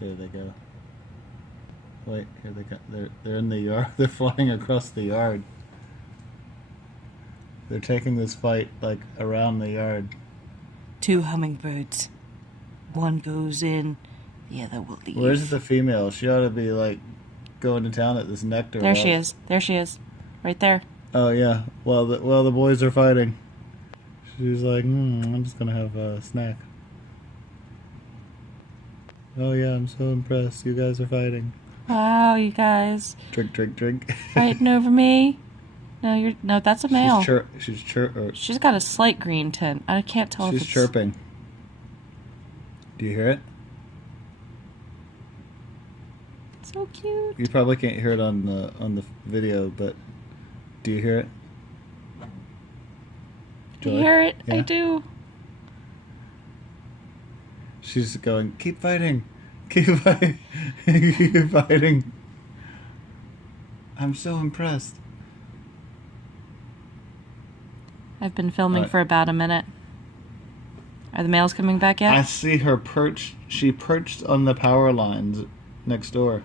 There they go. Wait, here they go. They're in the yard. They're flying across the yard. They're taking this fight like around the yard. 2 hummingbirds. One goes in, the other will leave. Where's the female? She ought to be like going to town at this nectar. There she is. There she is. Right there. Oh yeah. Well, the boys are fighting. She's like, I'm just gonna have a snack. Oh yeah, I'm so impressed. You guys are fighting. Wow, you guys. Drink, drink, drink. Fighting over me? No, that's a male. She's She's got a slight green tint. I can't tell if it's... She's chirping. Do you hear it? So cute. You probably can't hear it on the video, but do you hear it? Do you hear it? Yeah. I do. She's going, keep fighting. Keep fighting. Keep fighting. I'm so impressed. I've been filming for about a minute. Are the males coming back yet? I see her perched. She perched on the power lines next door.